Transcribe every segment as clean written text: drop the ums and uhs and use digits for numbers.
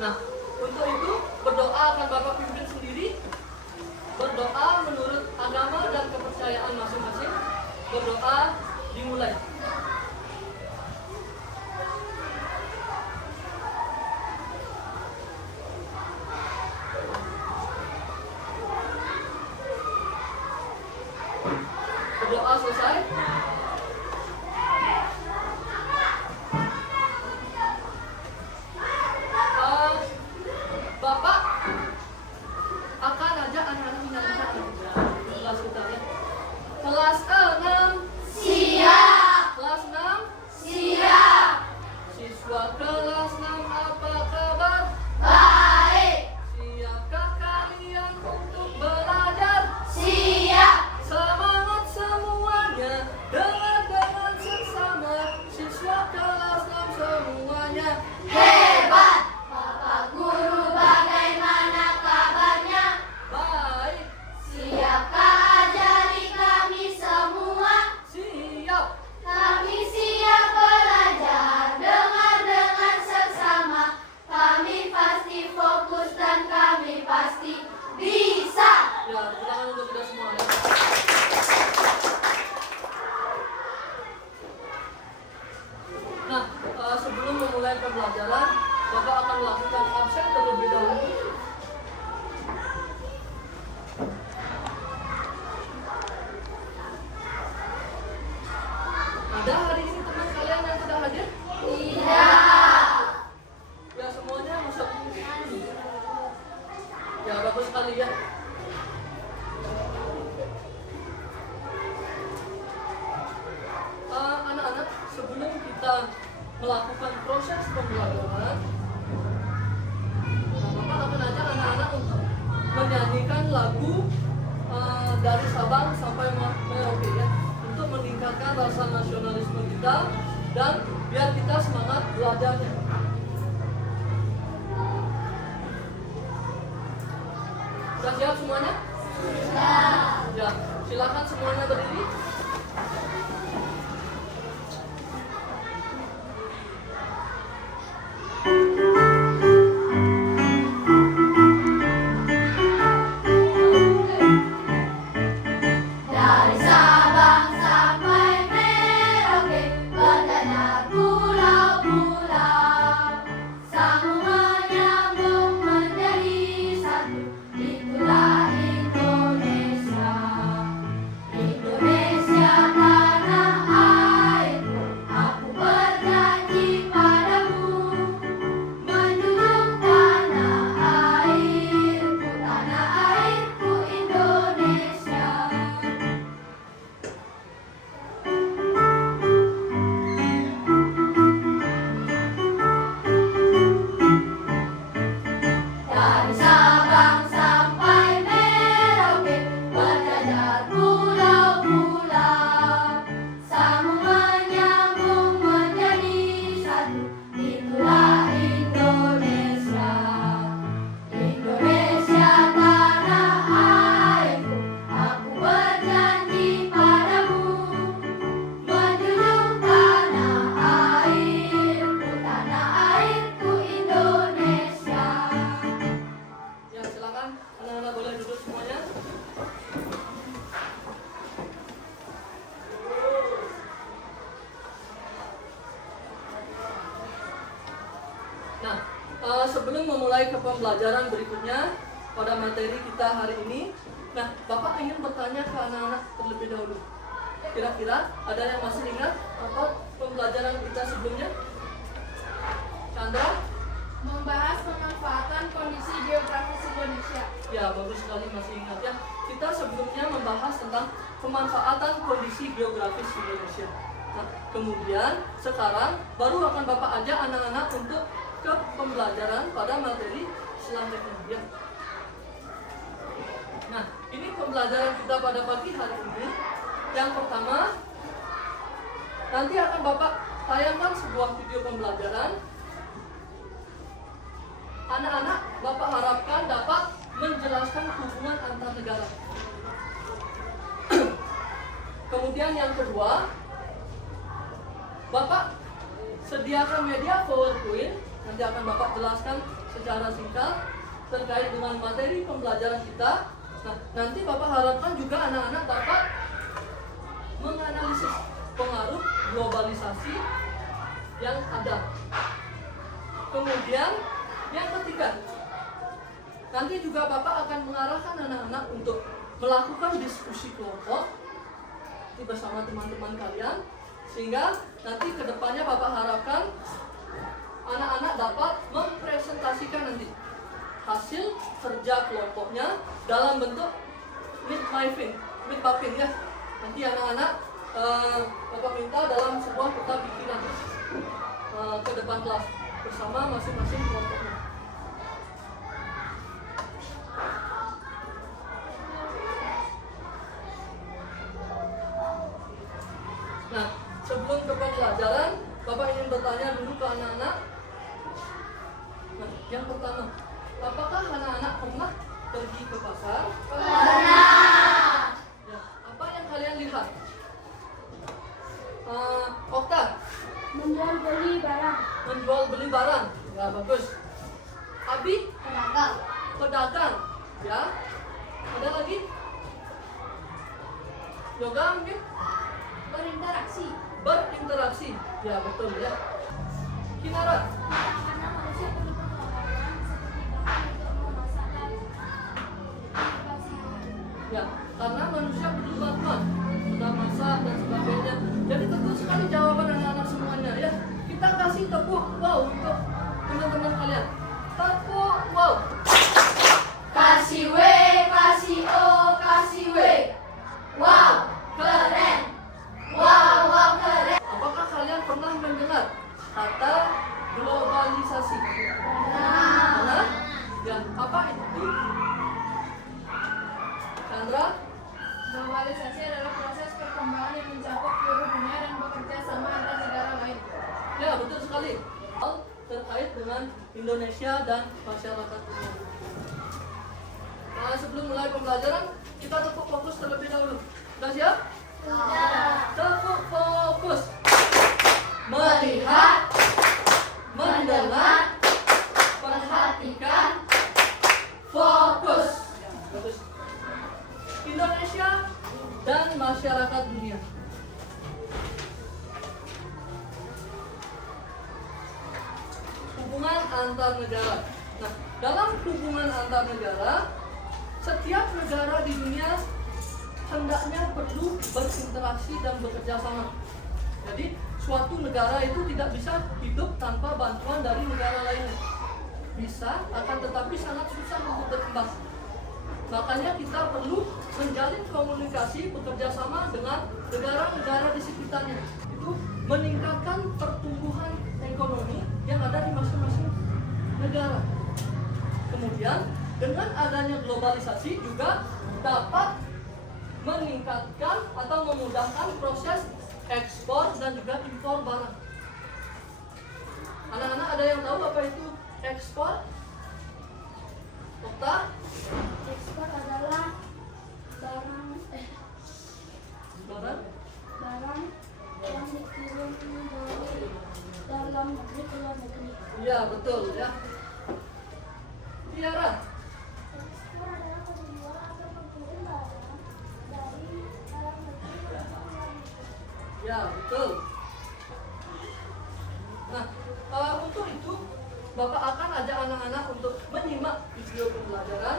Nah, untuk itu berdoa akan Bapak pimpin sendiri. Berdoa menurut agama dan kepercayaan masing-masing. Berdoa dimulai. Berdoa selesai. Bapak akan ajak anak-anak menyanyikan kelas kita ya. Kelas 6 siap. Kelas 6 Siap. Siswa kelas 6 apa kabar? Baik. Siapkah kalian untuk belajar? Siap. Semangat semuanya, dengar dengan seksama. Siswa kelas 6 semuanya Hebat. Bapak Guru bagaimana kabarnya? baik. Siapkah ajari kami semua? Siap. Kami siap belajar, dengar dengan seksama. Kami pasti fokus dan kami pasti bisa. Ya, tangan untuk kita semua ya. Nah, sebelum memulai pembelajaran, Bapak akan melakukan absen terlebih dahulu. Ada hari ini teman kalian yang tidak hadir? Tidak. Ya, semuanya masuk. Ya, bagus sekali ya. Anak-anak, sebelum kita melakukan proses pembelajaran, Bapak akan ajak anak-anak untuk menyanyikan lagu dari Sabang sampai Merauke ya, untuk meningkatkan rasa nasionalisme kita dan biar kita semangat belajarnya. Sudah siap semuanya? Sudah. Ya, silakan semuanya berdiri. Dari Sabang sampai Merauke, berdadah pulau-pulau. Sambung menyambung menjadi satu, itulah Indonesia. Indonesia tanah airku, aku berjanji padamu, menjunjung tanah airku Indonesia. Dari Sabang sampai Merauke, berdadah pulau-pulau. Sambung menyambung menjadi satu, itulah Indonesia. Indonesia tanah airku, aku berjanji padamu, menjunjung tanah airku Indonesia. Ya, silakan anak-anak boleh duduk semuanya. Nah, sebelum memulai ke pembelajaran berikutnya pada materi kita hari ini, nah, Bapak ingin bertanya ke anak-anak terlebih dahulu. Kira-kira ada yang masih ingat apa pembelajaran kita sebelumnya? Chandra? Membahas pemanfaatan kondisi geografis Indonesia. Ya, bagus sekali masih ingat ya. Kita sebelumnya membahas tentang pemanfaatan kondisi geografis Indonesia. Nah, kemudian sekarang baru akan Bapak ajak anak-anak untuk ke pembelajaran pada materi selanjutnya ya. Nah, ini pembelajaran kita pada pagi hari ini. Yang pertama, nanti akan Bapak tayangkan sebuah video pembelajaran. Anak-anak, Bapak harapkan dapat menjelaskan hubungan antar negara. Kemudian yang kedua, Bapak sediakan media PowerPoint. Nanti nanti akan Bapak jelaskan secara singkat terkait dengan materi pembelajaran kita. Nah, nanti Bapak harapkan juga anak-anak dapat menganalisis pengaruh globalisasi yang ada. Kemudian yang ketiga, nanti juga Bapak akan mengarahkan anak-anak untuk melakukan diskusi kelompok bersama teman-teman kalian, sehingga nanti kedepannya Bapak harapkan anak-anak dapat mempresentasikan nanti hasil kerja kelompoknya dalam bentuk mid-mapping ya. Nanti anak-anak Bapak minta dalam sebuah peta pikiran ke depan kelas bersama masing-masing kelompoknya. Nah, sebelum ke pembelajaran, Bapak ingin bertanya dulu ke anak-anak. Nah, yang pertama, apakah anak-anak pernah pergi ke pasar? Pernah. Ya, apa yang kalian lihat? Okta, Menjual beli barang. menjual beli barang. Ya, bagus. Abi, Pedagang. pedagang. Ya, ada lagi? Yoga mungkin? Berinteraksi. Berinteraksi. Ya, betul ya. Kinara, Karena manusia perlu pengetahuan seperti bahan untuk memasak dan bersihan. ya, karena manusia butuh bantuan dalam masak dan sebagainya. Jadi tentu sekali jawaban anak-anak semuanya ya. Kita kasih tepuk wow untuk teman-teman kalian. Tepuk wow. Kasih W, kasih O, kasih W. Wow, keren. Wow, wow, keren. Apakah kalian pernah mendengar kata globalisasi? Pernah? Ya, apa itu? Chandra? Globalisasi adalah proses perkembangan yang mencakup seluruh dunia dan bekerja sama antar negara lain. Ya, betul sekali. Hal terkait dengan Indonesia dan masyarakat umum. Nah, sebelum mulai pembelajaran, kita tepuk fokus terlebih dahulu. Sudah siap? Tepuk fokus. Melihat, mendengar, perhatikan, fokus. Bagus. Indonesia dan masyarakat dunia. Hubungan antar negara. Nah, dalam hubungan antar negara, setiap negara di dunia hendaknya perlu berinteraksi dan bekerja sama. Jadi, suatu negara itu tidak bisa hidup tanpa bantuan dari negara lainnya. Bisa, akan tetapi sangat susah untuk berkembang. Makanya kita perlu menjalin komunikasi bekerja sama dengan negara-negara di sekitarnya. Itu meningkatkan pertumbuhan ekonomi yang ada di masing-masing negara. Kemudian dengan adanya globalisasi juga dapat meningkatkan atau memudahkan proses ekspor dan juga impor barang. Anak-anak ada yang tahu apa itu ekspor? Okta? Ekspor adalah barang Barang? yang dikirim dari dalam negeri ke luar negeri. Iya, betul ya. Tiara? Ekspor adalah penjual atau pengkirim barang dari dalam negeri ke luar negeri. Ya, betul. Nah, untuk itu Bapak akan ajak anak-anak untuk menyimak video pembelajaran.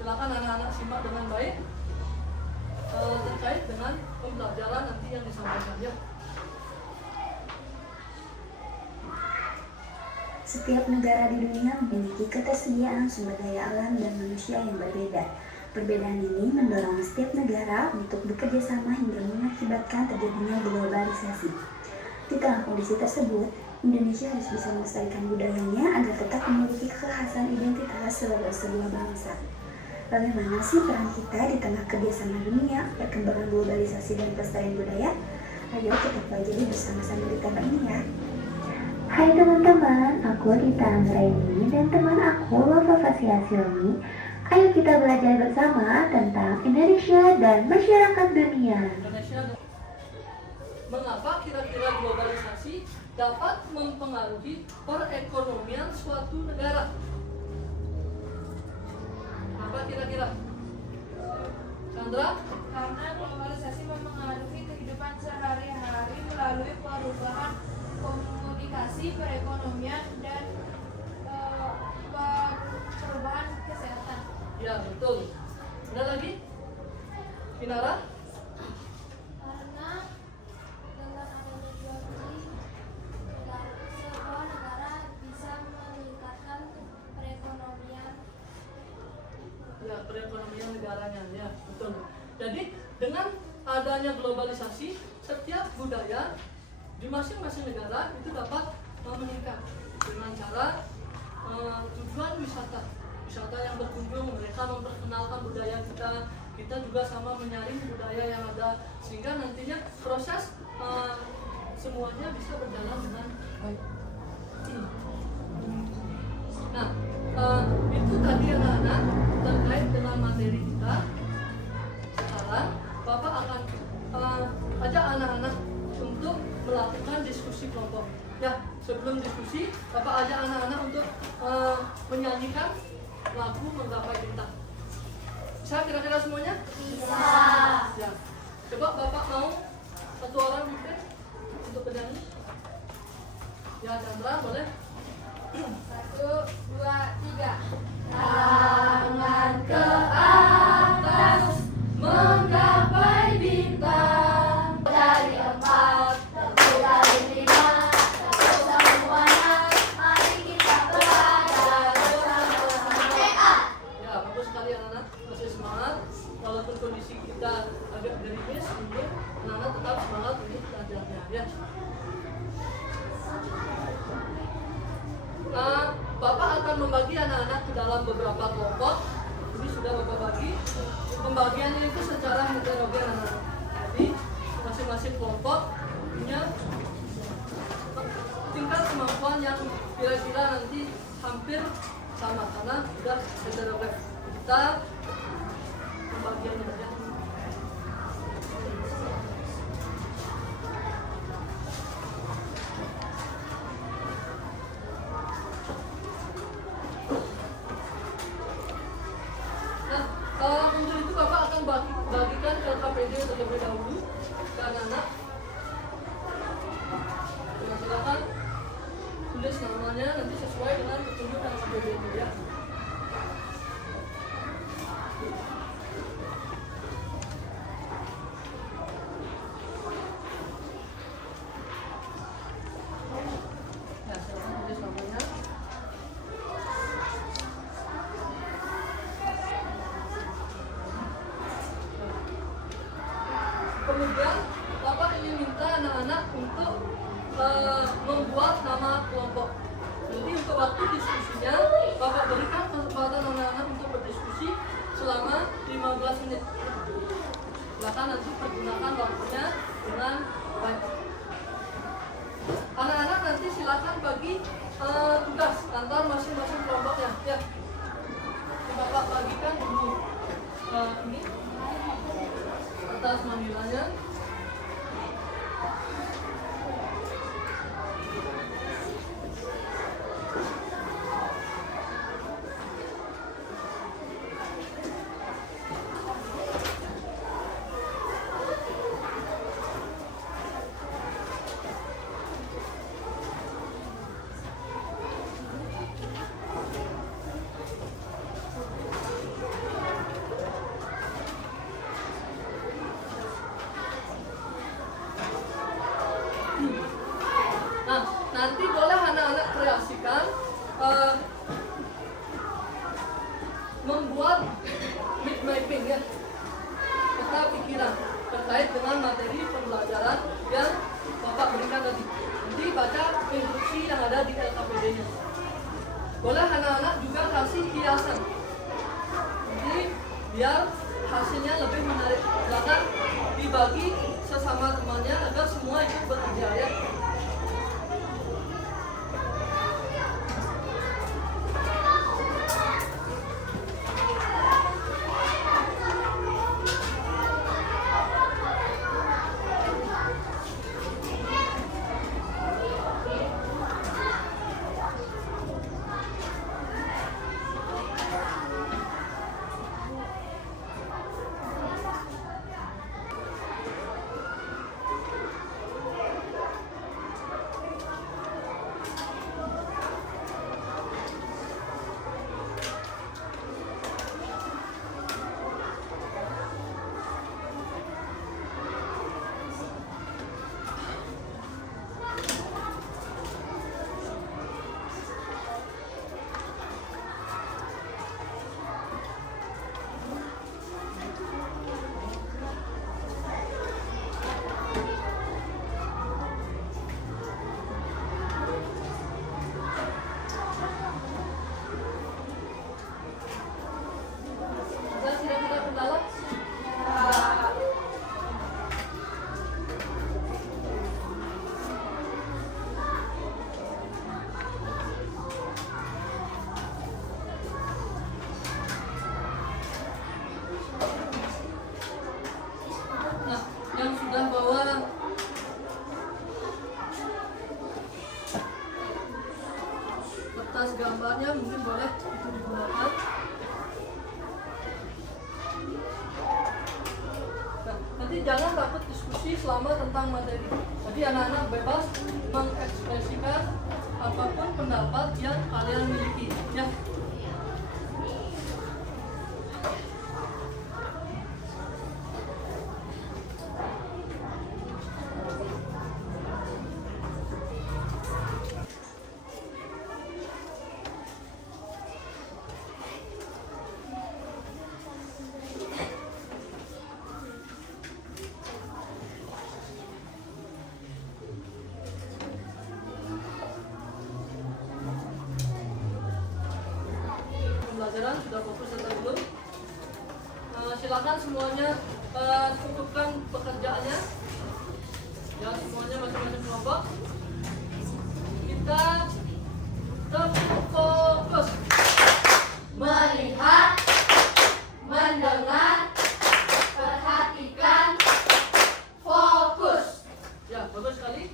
Silakan anak-anak simak dengan baik terkait dengan pembelajaran nanti yang disampaikan ya. Setiap negara di dunia memiliki ketersediaan sumber daya alam dan manusia yang berbeda. Perbedaan ini mendorong setiap negara untuk bekerja sama hingga mengakibatkan terjadinya globalisasi. Di tengah kondisi tersebut, Indonesia harus bisa melestarikan budayanya agar tetap memiliki kekhasan identitas sebagai sebuah bangsa. Bagaimana sih peran kita di tengah kerjasama dunia, perkembangan globalisasi dan pelestarian budaya? Ayo kita pelajari bersama-sama di tema ini ya. Hai teman-teman, aku Rita Anggraini dan teman aku Lova Fasiasiomi. Ayo kita belajar bersama tentang Indonesia dan masyarakat dunia. Indonesia dan mengapa kira-kira globalisasi dapat mempengaruhi perekonomian suatu negara. Apa kira-kira? Chandra? Karena globalisasi mempengaruhi kehidupan sehari-hari melalui perubahan komunikasi, perekonomian, dan perubahan kesehatan. Ya, betul. Ada lagi? Kinara? Karena dengan adanya jual beli, sebuah negara bisa meningkatkan perekonomian. Ya, perekonomian negaranya, ya, betul. Jadi dengan adanya globalisasi, setiap budaya di masing-masing negara itu dapat meningkat dengan cara tujuan wisata yang berkunjung, mereka memperkenalkan budaya kita juga sama menyaring budaya yang ada, sehingga nantinya proses semuanya bisa berjalan dengan baik. Nah, itu tadi anak-anak terkait dengan materi kita. Sekarang Bapak akan ajak anak-anak untuk melakukan diskusi kelompok. Ya, sebelum diskusi, Bapak ajak anak-anak untuk menyanyikan lagu Menggapai Bintang. Bisa kira-kira semuanya? Bisa. Ya. Coba Bapak mau satu orang mungkin untuk bernyanyi? Ya, Chandra boleh? 1, 2, 3. Tangan ke atas menggapai bintang. Dari 4, tentu dari 5, tentu semuanya. Mari kita belajar bersama-sama. Ya, bagus sekali anak-anak, masih semangat. Walaupun kondisi kita agak gerimis, mungkin anak-anak tetap semangat untuk belajarnya. Ya. Bapak akan membagi anak-anak ke dalam beberapa kelompok. Ini sudah Bapak bagi. Pembagiannya itu secara heterogen anak-anak. Jadi masing-masing kelompok punya tingkat kemampuan yang kira-kira nanti hampir sama karena sudah heterogen. Kita pembagiannya ya. Untuk itu Bapak akan bagikan LKPD terlebih dahulu ke anak-anak. Silakan tulis namanya nanti sesuai dengan petunjuk LKPD ya. Ya, silakan tulis namanya. Kemudian Bapak ingin minta anak-anak untuk membuat nama kelompok. Jadi untuk waktu diskusinya Bapak berikan kesempatan anak-anak untuk berdiskusi selama 15 menit. Silakan nanti pergunakan waktunya dengan baik. Anak-anak nanti silakan bagi tugas antar masing-masing kelompoknya. Ya, Bapak bagikan dulu ini atas manilanya. Nah, nanti boleh anak-anak kreasikan membuat mid mapping ya, peta pikiran terkait dengan materi pembelajaran yang Bapak berikan tadi. Nanti baca instruksi yang ada di LKPD-nya. Boleh anak-anak juga kasih hiasan. Jadi biar hasilnya lebih menarik. Silakan dibagi sesama temannya agar semua ikut bekerja ya. kertas gambarnya mungkin boleh itu digunakan. Nah, nanti jangan takut diskusi selama tentang materi. Jadi anak-anak bebas mengekspresikan apapun pendapat yang kalian miliki, ya. Pembelajaran sudah fokus atau belum? Silakan semuanya cukupkan pekerjaannya. Ya, semuanya masing-masing kelompok. Kita tetap fokus. Melihat, mendengar, perhatikan, fokus. Ya, bagus sekali.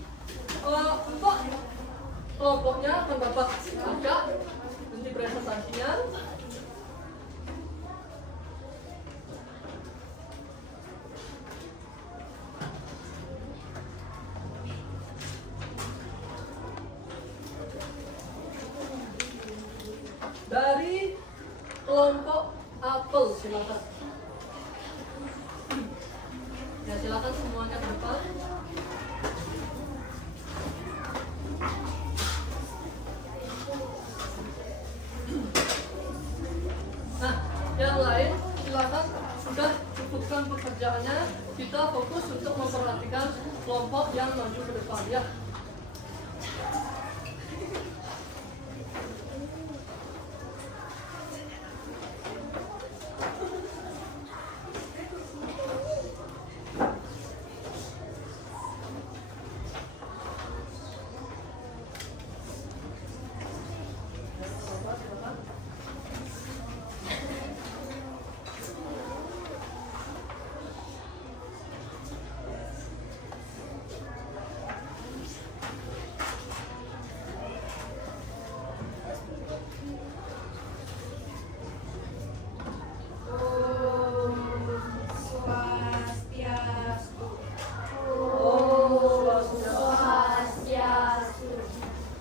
Untuk kelompoknya akan Bapak ajak nanti presentasinya. Dari kelompok apel, silakan. Ya, silakan semuanya ke depan. Nah, yang lain silakan sudah cukupkan pekerjaannya. Kita fokus untuk memperhatikan kelompok yang maju ke depan, ya. Swastiastu. Swastiastu.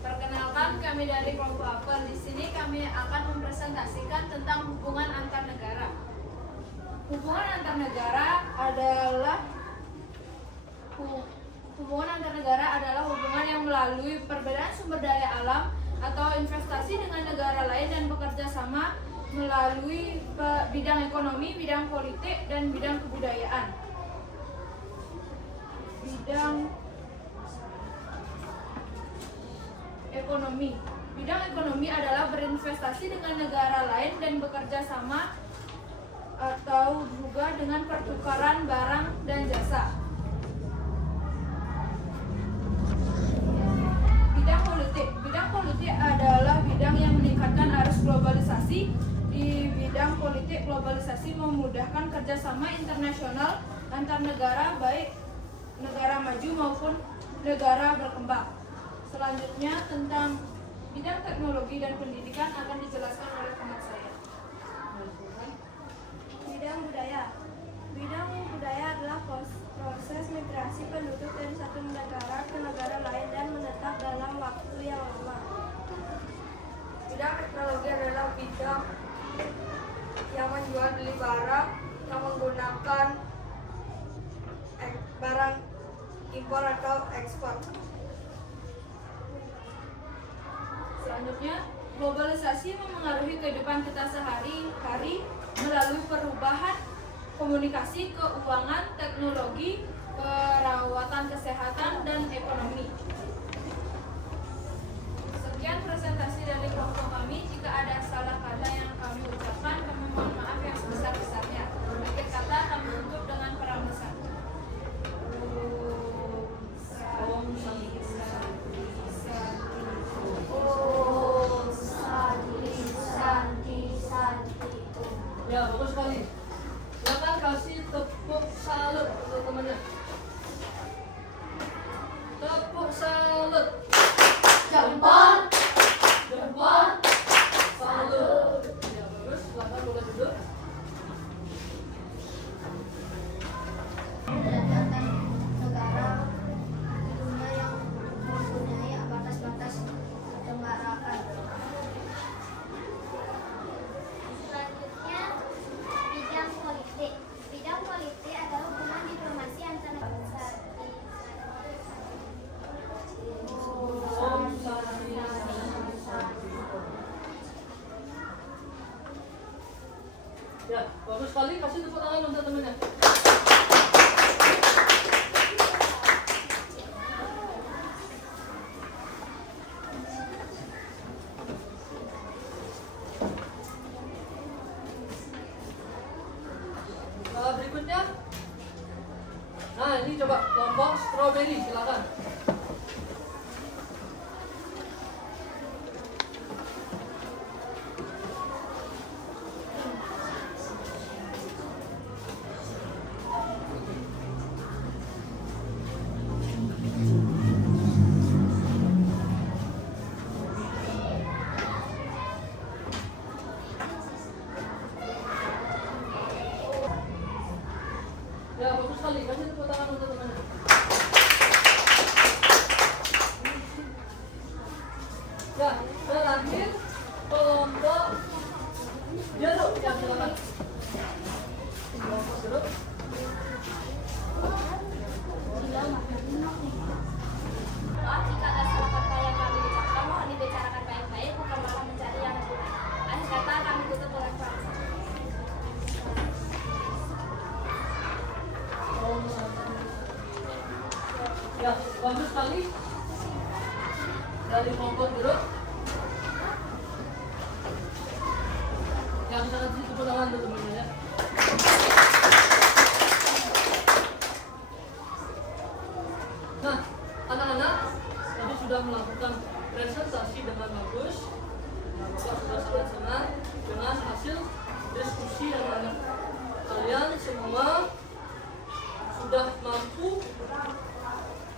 Perkenalkan, kami dari kelompok apel. Di sini kami akan mempresentasikan tentang hubungan antar negara. Hubungan antar negara adalah hubungan yang melalui perbedaan sumber daya alam atau investasi dengan negara lain dan bekerja sama melalui bidang ekonomi, bidang politik, dan bidang kebudayaan. Bidang ekonomi adalah berinvestasi dengan negara lain dan bekerja sama atau juga dengan pertukaran barang dan jasa. Bidang politik adalah bidang yang meningkatkan arus globalisasi. Di bidang politik, globalisasi memudahkan kerjasama internasional antar negara, baik negara maju maupun negara berkembang. Selanjutnya tentang bidang teknologi dan pendidikan akan dijelaskan oleh teman saya. Bidang budaya. Bidang budaya adalah proses migrasi penduduk dari satu negara ke negara lain dan menetap dalam waktu yang lama. Bidang teknologi adalah bidang yang menjual beli barang yang menggunakan barang impor atau ekspor. Selanjutnya, globalisasi memengaruhi kehidupan kita sehari-hari melalui perubahan komunikasi, keuangan, teknologi, perawatan kesehatan, dan ekonomi. Sekian presentasi dari kelompok kami. Jika ada salah kata yang kami ucapkan, kami mohon maaf yang sebesar-besarnya. Akhir kata kami tutup dengan pramusa. Om Santi. Om Santi Santi. Ya, bagus sekali. Silakan kasih tepuk salut untuk temannya. Tepuk salut. Jempol. Jempol. Ya, bagus sekali. Kasih tepuk tangan untuk temannya. Berikutnya. Nah, ini coba kelompok strawberry, silakan. Ya, bagus sekali. Kasih tepuk tangan untuk temannya. Ya, terakhir kelompok jeruk. Ya, silakan. Kelompok jeruk. Maaf jika ada salah kata yang kami ucapkan, mohon dibicarakan baik-baik, bukan malah mencari yang benar. Akhir kata kami tutup dengan bangsa. Ya, bagus sekali. Dari kelompok jeruk. Ya, kita kasih tepuk tangan untuk temannya ya. Nah, anak-anak tadi sudah melakukan presentasi dengan bagus. Nah, Bapak sudah sangat senang dengan hasil diskusi anak-anak. Kalian semua sudah mampu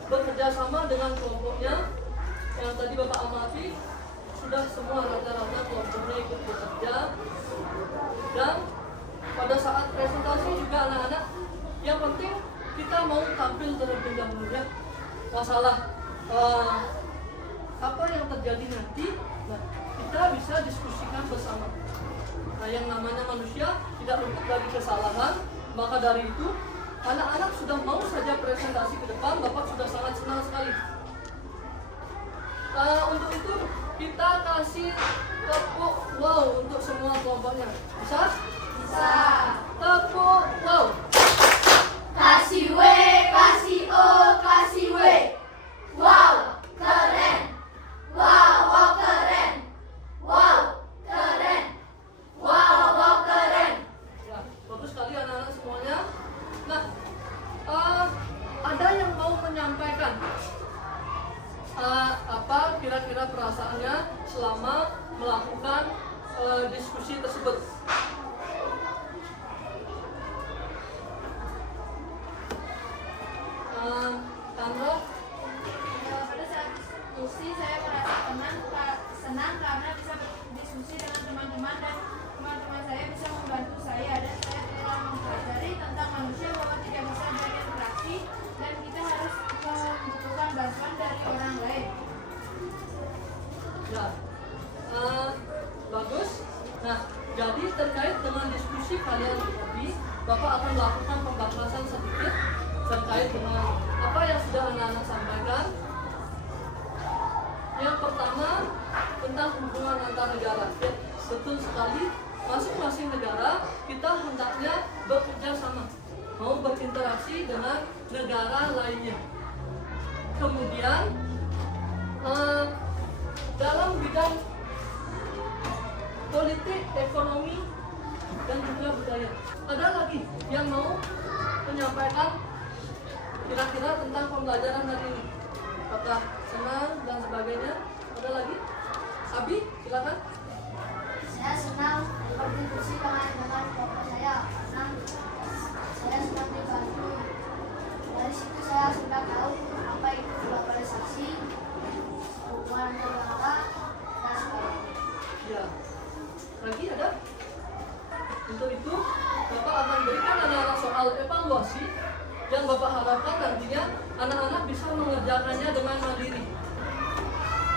bekerja sama dengan kelompoknya. Yang tadi Bapak amati sudah semua rata-rata kelompoknya ikut bekerja. Dan pada saat presentasi juga anak-anak, yang penting kita mau tampil terlebih dahulu ya. Masalah apa yang terjadi nanti, nah, kita bisa diskusikan bersama. Nah, yang namanya manusia tidak luput dari kesalahan. Maka dari itu anak-anak sudah mau saja presentasi ke depan, Bapak sudah sangat senang sekali. Untuk itu kita kasih tepuk wow untuk semua kelompoknya. Bisa? Bisa. Tepuk wow. Kasih W, kasih O, kasih W. Wow, keren. Wow, wow keren. Wow, keren. Wow, wow keren. Ya, bagus sekali anak-anak semuanya. Nah, ada yang mau menyampaikan apa kira-kira perasaannya selama melakukan diskusi tersebut? Tanda? Pada saat diskusi saya merasa senang karena bisa berdiskusi dengan teman-teman dan teman-teman saya bisa membantu saya dan saya telah mempelajari tentang manusia bahwa tidak bisa berinteraksi dan kita harus membutuhkan bantuan dari orang lain. Ya, bagus. Nah, jadi terkait dengan diskusi kalian tadi, Bapak akan melakukan pembatasan sedikit terkait dengan apa yang sudah anak-anak sampaikan. Yang pertama tentang hubungan antar negara. Ya, betul sekali. Masing-masing negara kita hendaknya bekerja sama, mau berinteraksi dengan negara lainnya. Kemudian dalam bidang politik, ekonomi, dan juga budaya. Ada lagi yang mau menyampaikan kira-kira tentang pembelajaran hari ini? Apakah senang dan sebagainya? Ada lagi? Abi, silakan. Saya senang berdiskusi dengan kelompok saya karena saya sudah dibantu. Dari situ saya sudah tahu apa itu globalisasi, hubungan negara, dan sebagainya. Ya. Lagi ada? Untuk itu, Bapak akan berikan anak-anak soal evaluasi yang Bapak harapkan nantinya anak-anak bisa mengerjakannya dengan mandiri.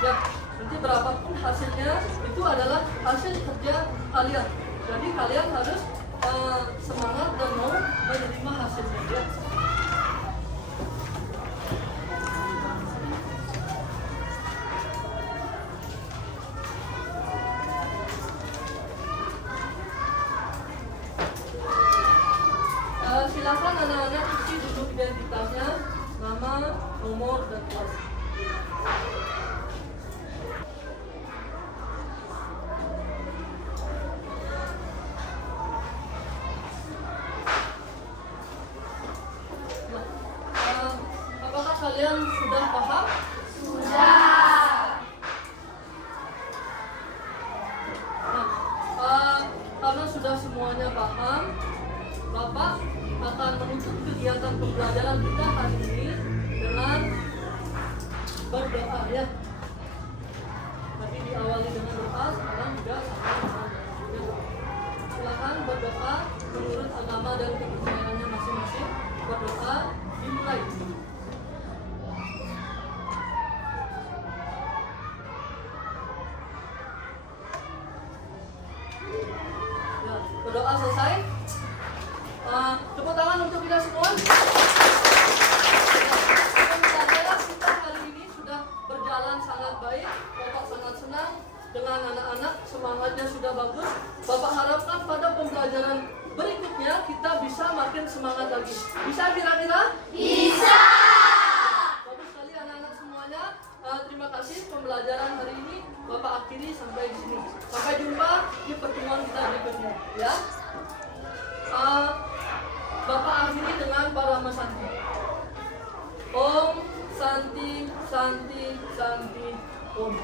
Ya, nanti berapapun hasilnya itu adalah hasil kerja kalian. Jadi kalian harus semangat dan mau menerima hasilnya ya. nomor dan kelas. Nah, apakah kalian sudah paham? Karena sudah semuanya paham, Bapak akan menutup kegiatan pembelajaran kita hari ini dengan berdoa ya. Tadi diawali dengan doa, sekarang juga sama dengan doa. Silakan berdoa menurut agama dan kepercayaannya masing-masing. Berdoa dimulai. Ya, berdoa selesai. Tepuk tangan untuk kita semua. Pembelajaran kita hari ini sudah berjalan sangat baik. Bapak sangat senang dengan anak-anak, semangatnya sudah bagus. Bapak harapkan pada pembelajaran berikutnya kita bisa makin semangat lagi. Bisa kira-kira? Bisa. Bagus sekali anak-anak semuanya. Terima kasih pembelajaran hari ini Bapak akhiri sampai di sini. Sampai jumpa di pertemuan kita berikutnya. Ya. Bapak akhiri dengan Parama Santi. Om Santi Santi Santi Om.